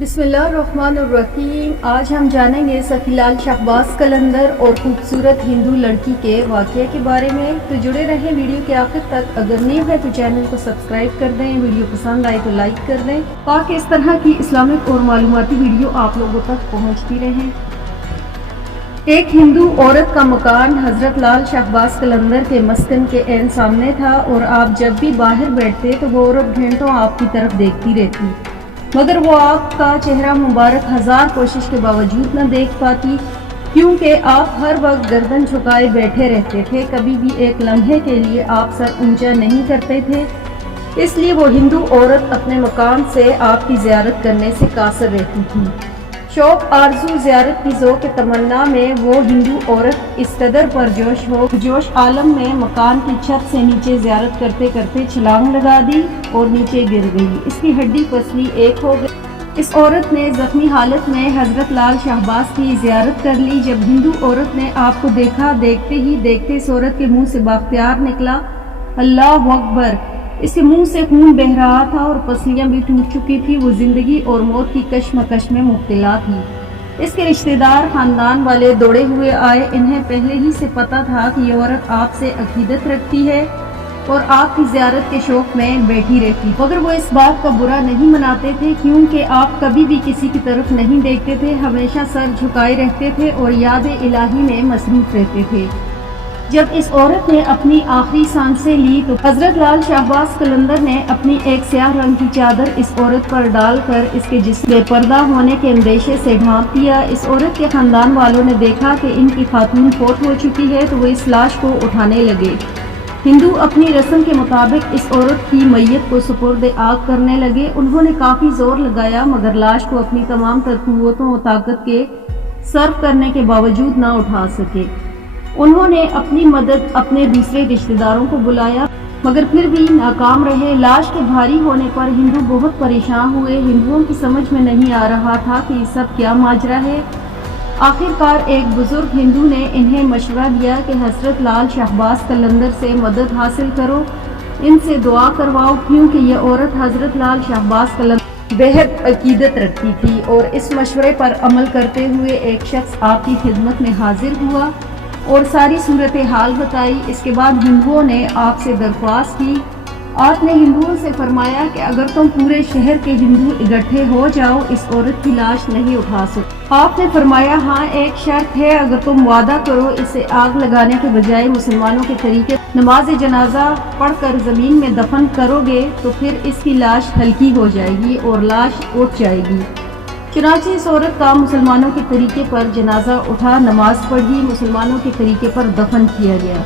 بسم اللہ الرحمن الرحیم۔ آج ہم جانیں گے سخی لال شہباز قلندر اور خوبصورت ہندو لڑکی کے واقعے کے بارے میں، تو جڑے رہیں ویڈیو کے آخر تک۔ اگر نیو ہے تو چینل کو سبسکرائب کر دیں، ویڈیو پسند آئے تو لائک کر دیں تاکہ اس طرح کی اسلامک اور معلوماتی ویڈیو آپ لوگوں تک پہنچتی رہیں۔ ایک ہندو عورت کا مکان حضرت لال شہباز قلندر کے مسکن کے عین سامنے تھا، اور آپ جب بھی باہر بیٹھتے تو وہ عورت گھنٹوں آپ کی طرف دیکھتی رہتی، مگر وہ آپ کا چہرہ مبارک ہزار کوشش کے باوجود نہ دیکھ پاتی، کیونکہ آپ ہر وقت گردن جھکائے بیٹھے رہتے تھے، کبھی بھی ایک لمحے کے لیے آپ سر اونچا نہیں کرتے تھے۔ اس لیے وہ ہندو عورت اپنے مقام سے آپ کی زیارت کرنے سے قاصر رہتی تھی۔ شوق، آرزو، زیارت کی ذوق تمنا میں وہ ہندو عورت اس قدر جوش عالم میں مکان کی چھت سے نیچے زیارت کرتے کرتے چھلانگ لگا دی اور نیچے گر گئی۔ اس کی ہڈی پسلی ایک ہو گئی۔ اس عورت نے زخمی حالت میں حضرت لال شہباز کی زیارت کر لی۔ جب ہندو عورت نے آپ کو دیکھا، دیکھتے ہی دیکھتے اس عورت کے منہ سے باختیار نکلا اللہ اکبر۔ اس کے منہ سے خون بہہ رہا تھا اور پسلیاں بھی ٹوٹ چکی تھی۔ وہ زندگی اور موت کی کشمکش میں مبتلا تھی۔ اس کے رشتہ دار، خاندان والے دوڑے ہوئے آئے۔ انہیں پہلے ہی سے پتا تھا کہ یہ عورت آپ سے عقیدت رکھتی ہے اور آپ کی زیارت کے شوق میں بیٹھی رہتی، مگر وہ اس بات کا برا نہیں مناتے تھے، کیونکہ آپ کبھی بھی کسی کی طرف نہیں دیکھتے تھے، ہمیشہ سر جھکائے رہتے تھے اور یاد الہی میں مصروف رہتے تھے۔ جب اس عورت نے اپنی آخری سانسیں لی تو حضرت لال شہباز قلندر نے اپنی ایک سیاہ رنگ کی چادر اس عورت پر ڈال کر اس کے جسم بے پردہ ہونے کے اندیشے سے ڈھانپ دیا۔ اس عورت کے خاندان والوں نے دیکھا کہ ان کی خاتون فوت ہو چکی ہے تو وہ اس لاش کو اٹھانے لگے۔ ہندو اپنی رسم کے مطابق اس عورت کی میت کو سپرد آگ کرنے لگے۔ انہوں نے کافی زور لگایا، مگر لاش کو اپنی تمام تر قوتوں و طاقت کے صرف کرنے کے باوجود نہ اٹھا سکے۔ انہوں نے اپنی مدد اپنے دوسرے رشتہ داروں کو بلایا، مگر پھر بھی ناکام رہے۔ لاش کے بھاری ہونے پر ہندو بہت پریشان ہوئے۔ ہندوؤں کی سمجھ میں نہیں آ رہا تھا کہ یہ سب کیا ماجرا ہے۔ آخر کار ایک بزرگ ہندو نے انہیں مشورہ دیا کہ حضرت لال شہباز قلندر سے مدد حاصل کرو، ان سے دعا کرواؤ، کیونکہ یہ عورت حضرت لال شہباز قلندر بہت عقیدت رکھتی تھی۔ اور اس مشورے پر عمل کرتے ہوئے ایک شخص آپ کی خدمت میں حاضر ہوا اور ساری صورتحال بتائی۔ اس کے بعد ہندوؤں نے آپ سے درخواست کی۔ آپ نے ہندوؤں سے فرمایا کہ اگر تم پورے شہر کے ہندو اکٹھے ہو جاؤ، اس عورت کی لاش نہیں اٹھا سکتے۔ آپ نے فرمایا ہاں، ایک شرط ہے، اگر تم وعدہ کرو اسے آگ لگانے کے بجائے مسلمانوں کے طریقے نماز جنازہ پڑھ کر زمین میں دفن کرو گے تو پھر اس کی لاش ہلکی ہو جائے گی اور لاش اٹھ جائے گی۔ چنانچہ اس عورت کا مسلمانوں کے طریقے پر جنازہ اٹھا، نماز پڑھی، مسلمانوں کے طریقے پر دفن کیا گیا۔